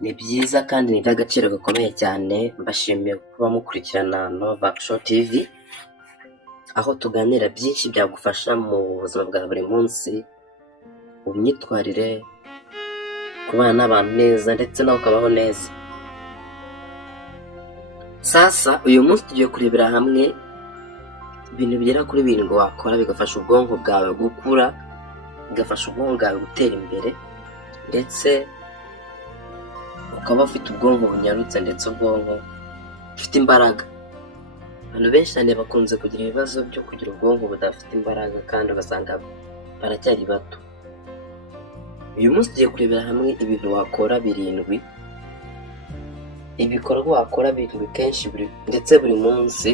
Ni byiza kandi ni iby'agaciro gakomeye cyane, mbashimiye kuba mukurikirana Novak Show TV, aho tuganira byinshi byagufasha mu buzima bwa buri munsi, mu myitwarire, kubana n'abantu neza ndetse nawe ukabaho neza. Sasa uyu munsi tugiye kurebera hamwe ibintu bigera kuri birindwi wakora bigafasha ubwonko bwawe gukura, bigafasha ubwonko bwawe gutera imbere, ndetse ukaba ufite ubwonko bunyarutse ndetse ubwonko bufite imbaraga. Abantu benshi cyane bakunze kugira ibibazo byo kugira ubwonko budafite imbaraga kandi ugasanga baracyari bato. Uyu munsi tugiye kurebera hamwe ibintu wakora birindwi, ibikorwa wakora birindwi kenshi ndetse buri munsi,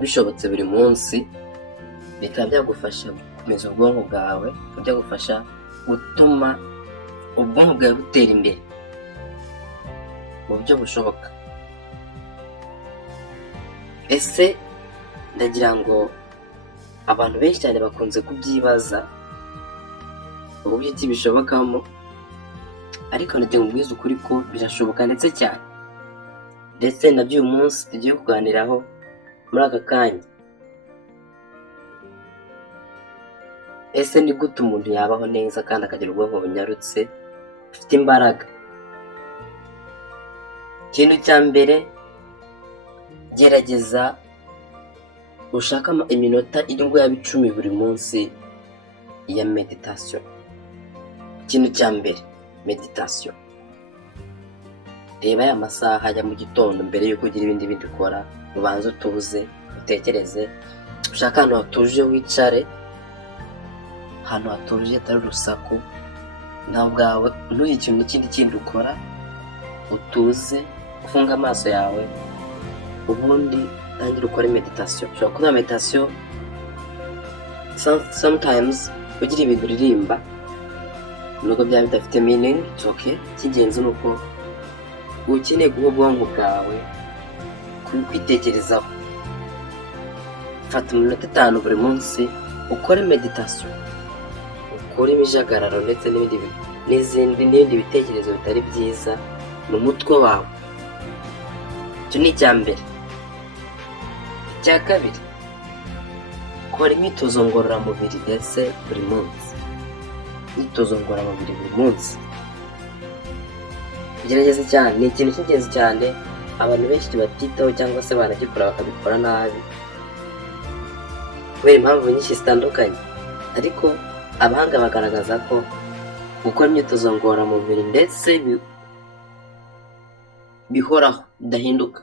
bishobotse buri munsi, bikaba byagufasha gukomeza ubwonko bwawe, byagufasha gutuma ubwonko bwawe butera imbere mu buryo bushoboka. Ese ndagira ngo abantu benshi cyane bakunze kubyibaza uburyo ki bishobokamo, ariko ndagira ngo mbwize ukuri ko birashoboka ndetse cyane, ndetse nabyo uyu munsi tugiye kuganiraho muri aka kanya. Ese ni gute umuntu yabaho neza kandi akagira ubwonko bunyarutse bufite imbaraga? Ikintu cya mbere, gerageza ushakamo iminota irindwi yaba 10 buri munsi ya meditation. Ikintu cya mbere, meditation. Reba aya masaha ya mu gitondo mbere yuko ugira ibindi bintu ukora, ubanze utuze, utekereze, ushaka ahantu hatuje wicare, ahantu hatuje atari urusaku, nawe ubwawe ntugire ikintu n'ikindi kindi ukora, utuze, ufunga amaso yawe, ubundi tangira ukore meditation. Ushobora gukora meditation sometimes ugira ibintu uririmba nubwo byaba bidafite meaning, it's okay. Icy'ingenzi ni uko ukeneye guha ubwonko bwawe kwitekerezaho. Fata iminota 5 buri munsi ukore meditation, ukore imijagararo ndetse n'ibindi bitekerezo bitari byiza mu mutwe wawe. Icyo ni icya mbere. Icya kabiri, kora imyitozo ngororamubiri ndetse buri munsi. Imyitozo ngororamubiri buri munsi, gerageza cyane. Ni ikintu cy'ingenzi cyane, abantu benshi batitaho cyangwa se banagikora bakabikora nabi kubera impamvu nyinshi zitandukanye, ariko abahanga bagaragaza ko gukora imyitozo ngororamubiri ndetse bihoraho bidahinduka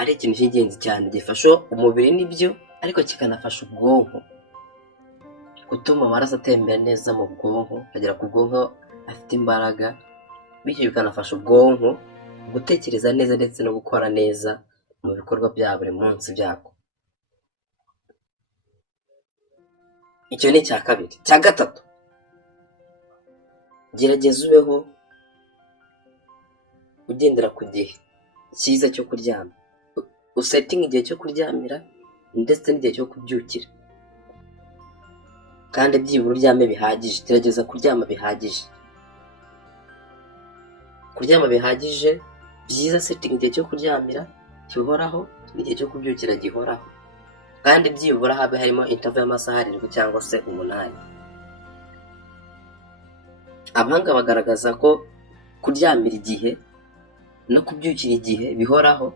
ari ikintu cy'ingenzi cyane, gifasha umubiri n'ibyo, ariko kikanafasha ubwonko gutuma amaraso atembera neza mu bwonko, agera ku bwonko afite imbaraga, bityo bikanafasha ubwonko gutekereza neza ndetse no gukora neza mu bikorwa bya buri munsi byako. Icyo ni icya kabiri. Icya gatatu, gerageza ubeho ugendera ku gihe cyiza cyo kuryama. Usetinga igihe cyo kuryamira ndetse n'igihe cyo kubyukira, kandi byibura uryame bihagije. Gerageza kuryama bihagije, kuryama bihagije byiza. Setinga igihe cyo kuryamira gihoraho n'igihe cyo kubyukira gihoraho, kandi byibura habe harimo interval y'amasaha 7 cyangwa se 8. Abahanga bagaragaza ko kuryamira igihe no kubyukira igihe bihoraho,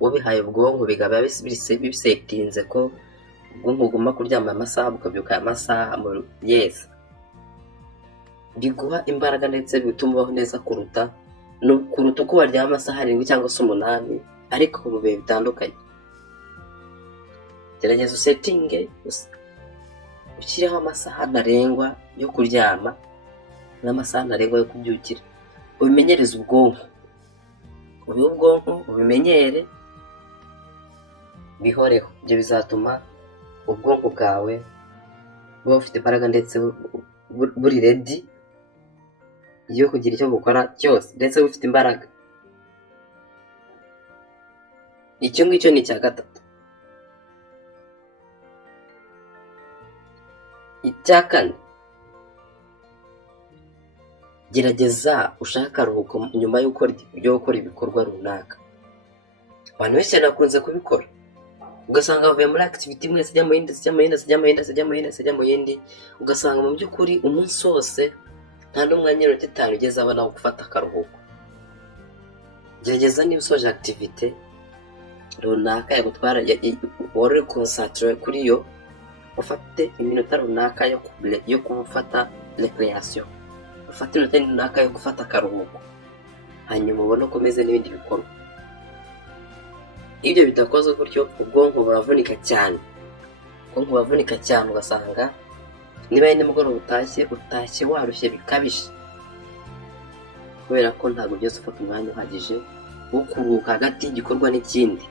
wabihaye ubwonko bigaba bisetinze ko ubwonko bugomba kuryama amasaha bukabyuka amasaha yes, biguha imbaraga ndetse bituma ubaho neza kuruta uko waryama amasaha 7 cyangwa se 8, ariko mu bihe bitandukanye. Gerageza usetinge, ushyireho amasaha ntarengwa yo kuryama n'amasaha ntarengwa yo kubyukira. Ubimenyereze ubwonko, ubimenyere bihoreho. Ibyo bizatuma ubwonko bwawe buba bufite imbaraga ndetse buri ready yo kugira icyo bukora cyose, ndetse bufite imbaraga. Icyo ngicyo ni icya gatatu. Icya kane, gerageza ushake akaruhuko nyuma yo gukora ibikorwa runaka. Abantu benshi cyane bakunze kubikora, ugasanga bavuye muri activity imwe zijya mu yindi, ugasanga mu by'ukuri umunsi wose nta n'umwanya w'iminota 5 ugeze abona wo gufata akaruhuko. Gerageza niba usoje activity runaka yagutwara wari concentrate kuri yo, ufate iminota runaka yo gufata recreation, ufate iminota runaka yo gufata akaruhuko, hanyuma ubone ko umeze n'ibindi bikorwa. Ibyo bitakozwe gutyo ubwonko buravunika cyane, ugasanga niba ari nimugoroba utashye warushye bikabije, kubera ko ntabwo ugeze ufata umwanya uhagije wo kuruhuka hagati y'igikorwa n'ikindi,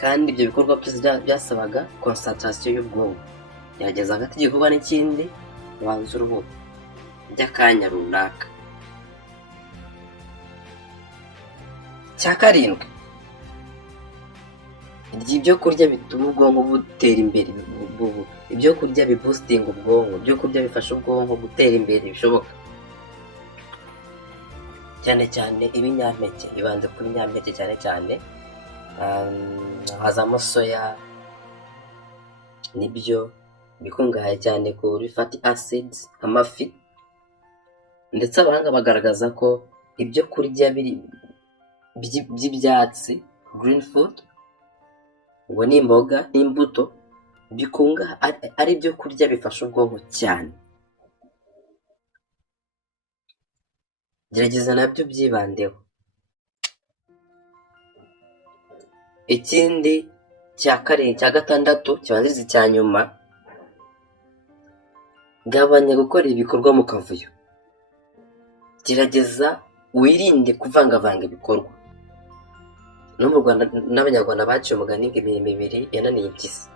kandi ibyo bikorwa byose byasabaga concentration y'ubwonko. Gerageza hagati y'igikorwa n'ikindi ubanza uruhuka by'akanya runaka. Cya karindwi, ibyo kurya bituma ubwonko butera imbere, ibyo kurya biboostinga ubwonko, ibyo kurya bifasha ubwonko gutera imbere bishoboka, cyane cyane ibinyampeke. Ibanze kuri binyampeke cyane hazamo soya, nibyo bikungahaye cyane kuri fatty acids amafi, ndetse abahanga bagaragaza ko ibyo kurya by'ibyatsi green food, ubwo ni imboga n'imbuto, ari ibyo kurya bifasha ubwonko cyane. Gerageza nabyo byibandeho. Ikindi cya gatandatu kibanziriza icya nyuma, gabanya gukora ibikorwa mu kavuyo. Gerageza wirinde kuvangavanga ibikorwa. No mu Rwanda n'Abanyarwanda baciye umugani ngo imirimo ibiri yananiye impyisi.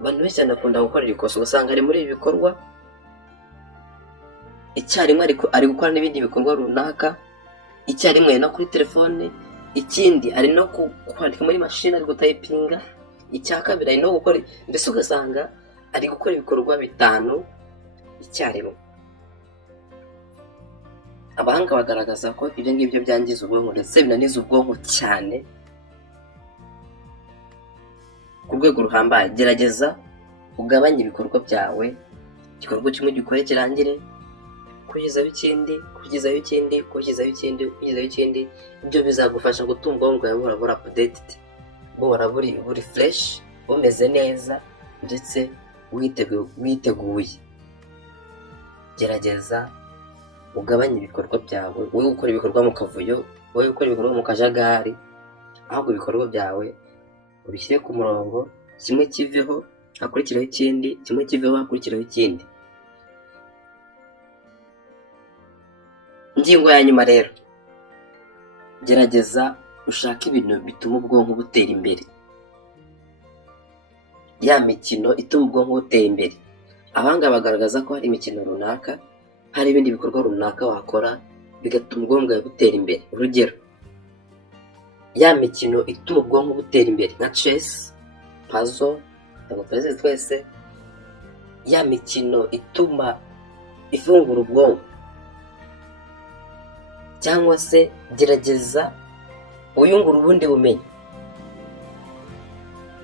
Abantu benshi bakunda gukorera ikosa, ugasanga ari muri ibi bikorwa icyarimwe ari gukora n'ibindi bikorwa runaka, icyarimwe no kuri telefone, ikindi ari no kwandika muri mashini, ari gutayipinga, icya kabiri ari no gukora, mbese ugasanga ari gukora ibikorwa 5 icyarimwe. Abahanga bagaragaza ko ibyo ngibyo byangiza ubwonko ndetse binaniza ubwonko cyane ku rwego ruhambaye. Gerageza ugabanye ibikorwa byawe, igikorwa kimwe gikore kirangire, kugezaho ikindi. Ibyo bizagufasha gutuma ubwonko bwawe buhora updated, buhora buri fresh, bumeze neza ndetse witeguye. Gerageza ugabanye ibikorwa byawe, wowe gukora ibikorwa mu kavuyo, wowe gukora ibikorwa mu kajagari, ahubwo ibikorwa byawe ubishyire ku murongo, kimwe kiveho hakurikiraho ikindi, kimwe kiveho hakurikiraho ikindi. Ingingo ya nyuma rero, gerageza ushake ibintu bituma ubwonko butera imbere, ya mikino ituma ubwonko butera imbere. Abahanga bagaragaza ko hari imikino runaka, hari ibindi bikorwa runaka wakora bigatuma ubwonko bwawe butera imbere. Urugero, ya mikino ituma ubwonko butera imbere nka chess, puzzle, twese, ya mikino ituma ifungura ubwonko. Cyangwa se gerageza uyungura ubundi bumenyi,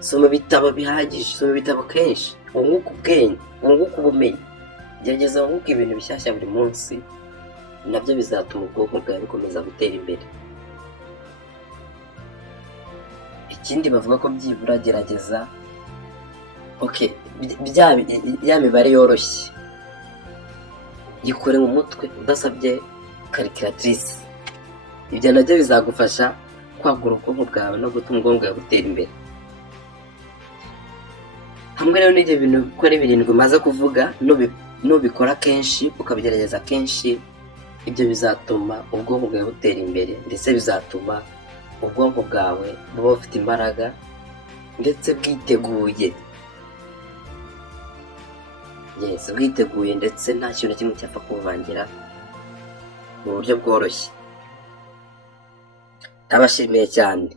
soma ibitabo bihagije, soma ibitabo kenshi, wunguka ubwenge, wunguka ubumenyi. Gerageza wunguka ibintu bishyashya buri munsi, nabyo bizatuma ubwonko bwawe bukomeza gutera imbere. Ikindi bavuga ko byibura gerageza ya mibare yoroshye gikore mu mutwe udasabye calculatrice. Ibyo nabyo bizagufasha kwagura ubwonko bwawe no gutuma ubwonko bwawe butera imbere. Hamwe rero n'ibyo bintu gukora 7 maze kuvuga, nubikora kenshi, ukabigerageza kenshi, ibyo bizatuma ubwonko bwawe butera imbere, ndetse bizatuma ubwonko bwawe buba bufite imbaraga ndetse bwiteguye. Bwiteguye ndetse nta kintu kimwe cyapfa kuvangira mu buryo bworoshye. Ndabashimiye cyane.